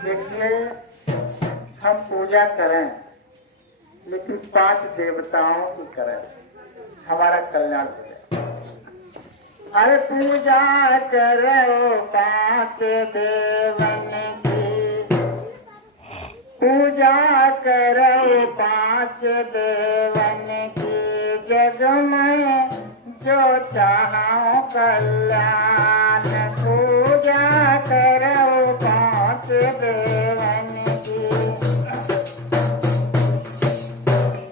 देखिए, हम पूजा करें लेकिन 5 देवताओं की करें, हमारा कल्याण हो जाए। अरे पूजा करो 5 देवन की, पूजा करो 5 देवन की, जग में जो चाहो कल्याण। पूजा करो 5 देवन की,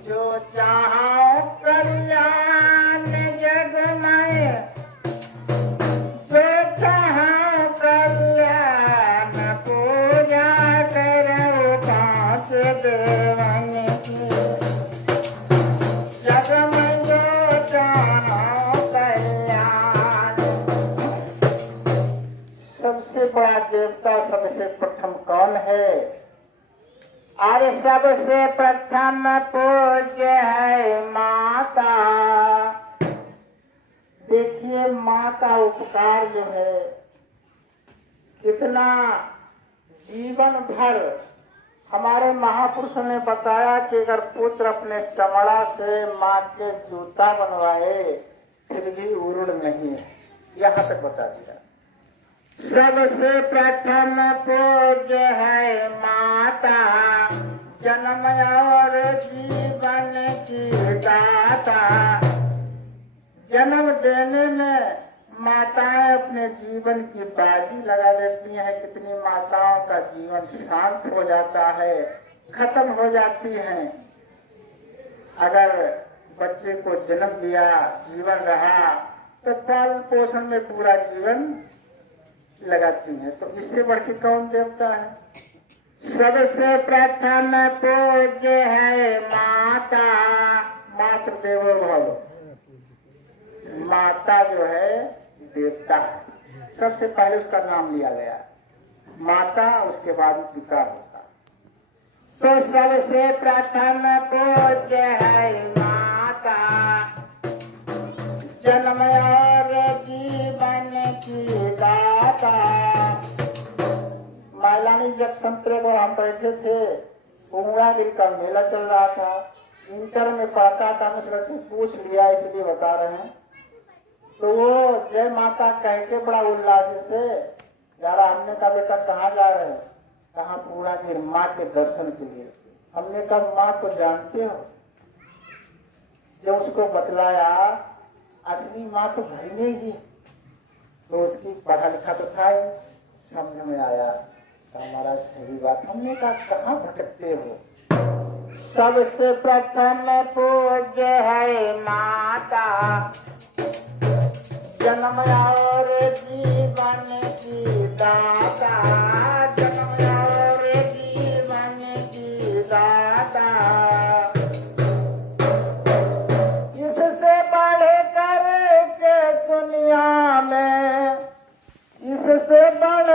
जो चाहो कल्याण। जग में जो चाहो कल्याण। पूजा करो 5 देवन की, जग में जो चाहो कल्याण। सबसे बड़ा देवता सबसे प्रथम कौन है? अरे सबसे प्रथम पूज्य है माता। देखिए, माँ का उपकार जो है कितना, जीवन भर हमारे महापुरुषों ने बताया कि अगर पुत्र अपने चमड़ा से माँ के जूता बनवाए फिर भी उरुड़ नहीं है। यहाँ तक बता दिया। सबसे प्रथम पूज्य है माता, जन्म और जीवन की दाता। जन्म देने में माताएं अपने जीवन की बाजी लगा देती हैं। कितनी माताओं का जीवन शांत हो जाता है, खत्म हो जाती हैं। अगर बच्चे को जन्म दिया, जीवन रहा, तो पालन पोषण में पूरा जीवन लगाती है। तो इससे बढ़ के कौन देवता है? सबसे प्रथम पूज्य है माता, मातृ देवो भव। माता जो है देवता है। सबसे पहले उसका नाम लिया गया माता, उसके बाद पिता होता। तो सबसे प्रथम पूज्य है माता, जन्म और जीवन की दाता। माइलानी जब संतरे को हम बैठे थे, उंगरागिरी का मेला चल रहा था, इंटर में पढ़ता था, मैं पूछ लिया इसलिए बता रहे हैं। तो वो जय माता कह के बड़ा उल्लास से जा रहा। हमने कहा बेटा कहाँ जा रहे हैं? कहाँ? पूरा दिन माँ के दर्शन के लिए। हमने कहा माँ को जानते हो? जब उसको बतलाया असली माँ तो घर में ही, तो उसकी पढ़ा लिखा तो था ही, समझ में आया हमारा सही बात। हमने कहा कहाँ भटकते हो? सबसे प्रथम पूज्य है माता, जन्म और जीवन की दाता। जन्म और जीवन की दाता। इससे बढ़ कर के दुनिया में, इससे बढ़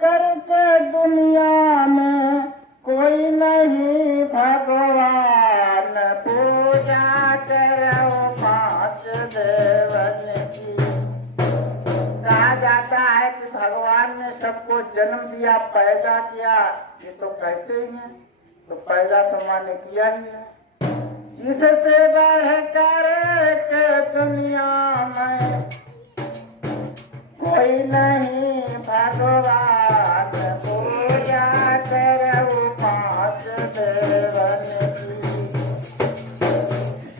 कर के दुनिया में कोई नहीं भगवान। पूजा करो 5 देवन की। कहा जाता है कि भगवान ने सबको जन्म दिया, पैदा किया, ये तो कहते ही हैं, तो पैदा तो माँ ने किया ही है। इससे बढ़ कर के दुनिया में कोई नहीं भगवान। पूजा करो 5 देवन की,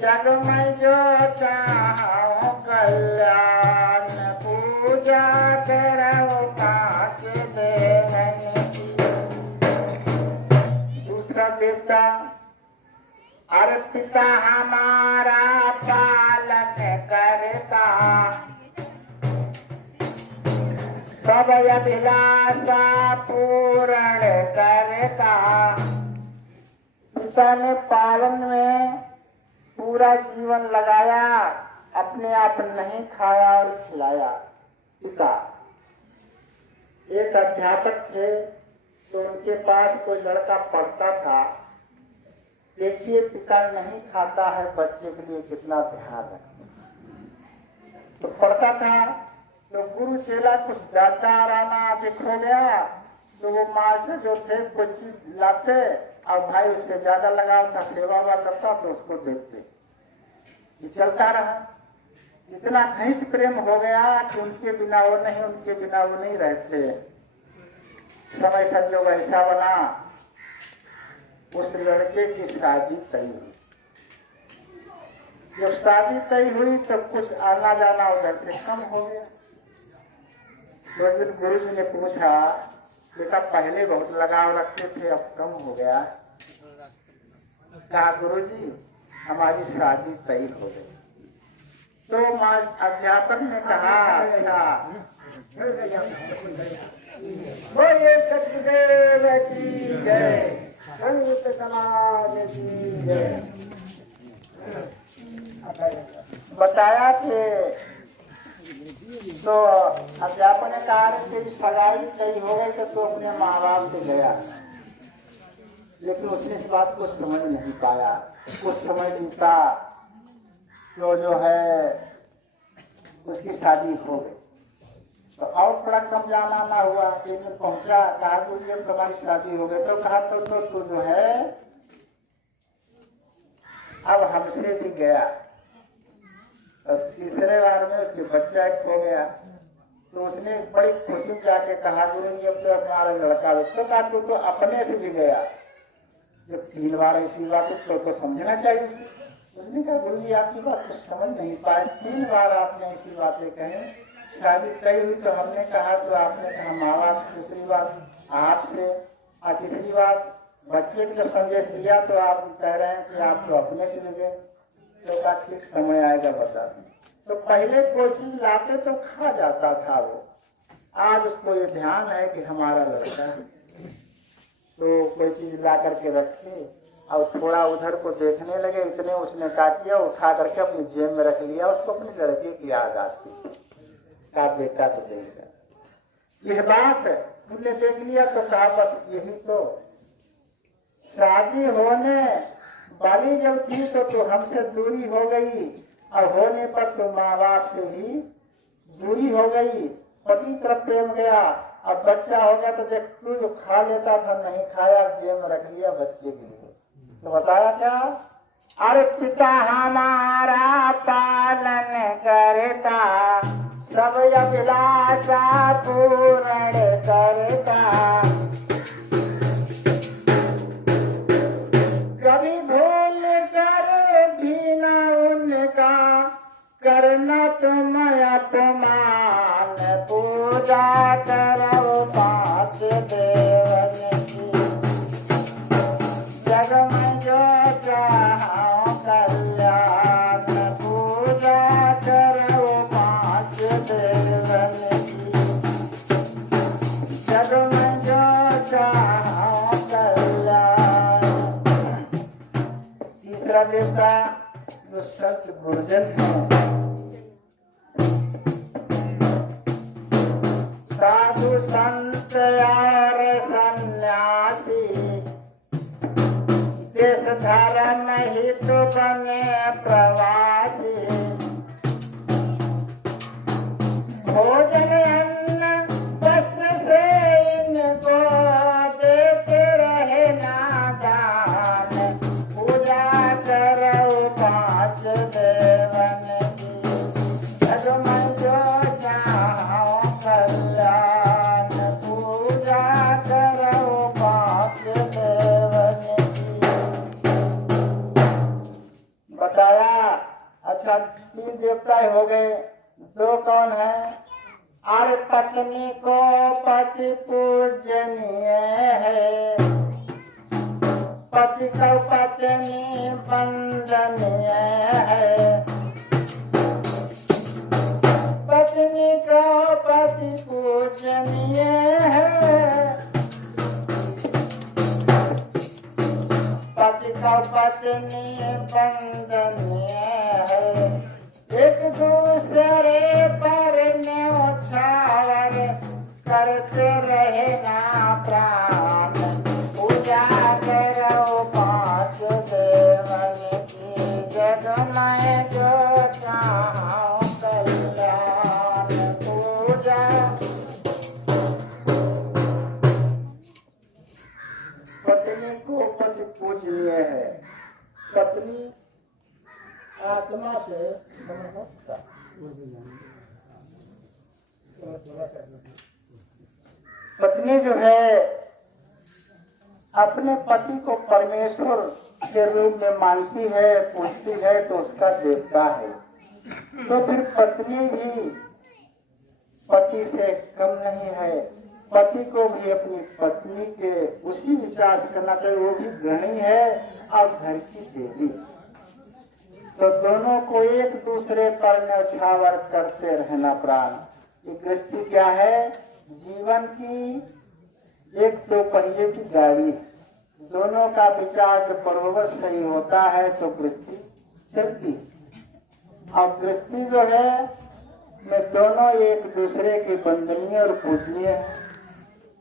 जग में जो चाहो कल्याण। पूजा करो 5 देवन की। दूसरा देवता, अरे पिता हमारा पालन करता, सब अभिलाषा पूर्ण करता। पिता ने पालन में पूरा जीवन लगाया, अपने आप नहीं खाया और खिलाया। पिता एक अध्यापक थे, तो उनके पास कोई लड़का पढ़ता था। देखिए पिता नहीं खाता है, बच्चे के लिए कितना ध्यान रखते। तो पढ़ता था, तो गुरु चेला कुछ जाता राना दिख हो गया, तो वो मास्टर जो थे कुछ चीज लाते और भाई उससे ज्यादा लगाव था, सेवा वाला करता तो उसको देखते। ये चलता रहा, इतना घनिष्ठ प्रेम हो गया कि उनके बिना वो नहीं रहते। समय संजोग ऐसा बना, उस लड़के की शादी तय हुई। जब शादी तय हुई तो कुछ आना जाना उधर से कम हो गया। तो दिन गुरु जी ने पूछा, बेटा पहले बहुत लगाव रखते थे, अब कम हो गया। कहा गुरु जी हमारी शादी तय हो गई। तो अध्यापक ने कहा, अच्छा बोलिए सतगुरुदेव की जय, संयुक्त समाज की जय। बताया कि तो अध्यापक ने कहा तेरी सगाई तय हो गई तो अपने माँ बाप से गया, लेकिन उसने इस बात को समझ नहीं पाया। कुछ समय बीता तो जो है उसकी शादी हो गई। तो और थोड़ा कम जाना ना हुआ, एक दिन पहुंचा, कहा गुरु जब तुम्हारी शादी हो गई तो कहा तो जो है अब हमसे भी गया। और तीसरे बार में उसके बच्चा एक हो गया। तो उसने बड़ी खुशी जाके कहा गुरु जी अब तो हमारा लड़का। तो कहा तो अपने से भी गया। जब 3 बार ऐसी बात तो समझना चाहिए उसने कहा गुरु जी आपकी बात तो समझ नहीं पाए, 3 बार आपने ऐसी बातें कही। शादी तय हुई तो हमने कहा तो आपने कहा माँ बाप, दूसरी बात आपसे, और तीसरी बात बच्चे को जब संदेश दिया तो आप कह रहे हैं कि आप तो अपने से मिले। तो का ठीक समय आएगा बता। तो पहले कोई चीज लाते तो खा जाता था वो, आज उसको ये ध्यान है कि हमारा लड़का है तो कोई चीज ला करके रखे और थोड़ा उधर को देखने लगे। इतने उसने क्या किया, उठा करके अपनी जेब में रख लिया। उसको अपने लड़के की याद आती, का बेटा तो देखा यह बात तुमने देख लिया तो कहा बस यही तो शादी होने वाली जब थी तो हमसे दूरी हो गई, और होने पर तो माँ बाप से भी दूरी हो गई। पति तरफ प्रेम गया, अब बच्चा हो गया तो देख तू जो खा लेता था नहीं खाया, जेब में रख लिया बच्चे के लिए। तो बताया क्या, अरे पिता हमारा पालन करता, सब अभिलाषा पूर्ण करता, कभी भूल कर भी न उनका करना तुम अपमान, पूजा करो पास देवन की, जग में जो चाहो कल्याण, पूजा करो पास देवन की, जग में जो चाहो कल्याण। तीसरा देवता जो संत गुरुजन है, साधु संत और सन्यासी, देश धर्म हित बने प्रवासी, भोजन अन्न वस्त्र से इनको देते रहे नादान, पूजा करो पांच देवन की, जग में जो चाहो कल्याण, पूजा करो पांच देवन की। बताया अच्छा 3 देवता हो गए, 2 कौन है, अरे पत्नी को पति पूजनीय है, पति को पत्नी वंदनीय है, पत्नी को पति पूजनीय है, पति को पत्नी वंदनीय है, एक दूसरे पर न्योछावर करते रहे ना प्राण, पूजा करो पांच देवन की, जग में जो चाहो कल्याण, पूजा। पत्नी को पति पूजनीय है। पत्नी आत्मा से पत्नी जो है अपने पति को परमेश्वर के रूप में मानती है, पूजती है, तो उसका देवता है। तो फिर पत्नी भी पति से कम नहीं है। पति को भी अपनी पत्नी के उसी विचार से करना चाहिए। वो भी गृहिणी है और घर की देवी, तो दोनों को एक दूसरे पर न्यौछावर करते रहना। प्राण ये गृहस्थी क्या है? जीवन की एक दो पहिए की गाड़ी, दोनों का विचार जब बरोबर सही होता है तो गृहस्थी चलती। और गृहस्थी जो है में दोनों एक दूसरे की वंदनीय और पूजनीय है।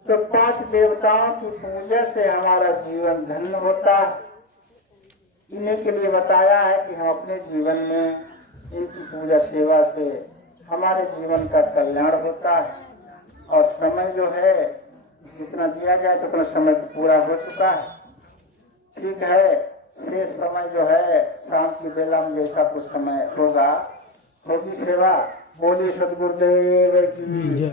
तो 5 देवताओं की पूजा से हमारा जीवन धन्य होता है। इन्हीं के लिए बताया है कि हम अपने जीवन में इनकी पूजा सेवा से हमारे जीवन का कल्याण होता है। और समय जो है जितना दिया गया तो अपना समय पूरा हो चुका है। ठीक है, शेष समय जो है शाम की बेला में जैसा कुछ समय होगा, होगी सेवा। बोली सदगुरुदेव की।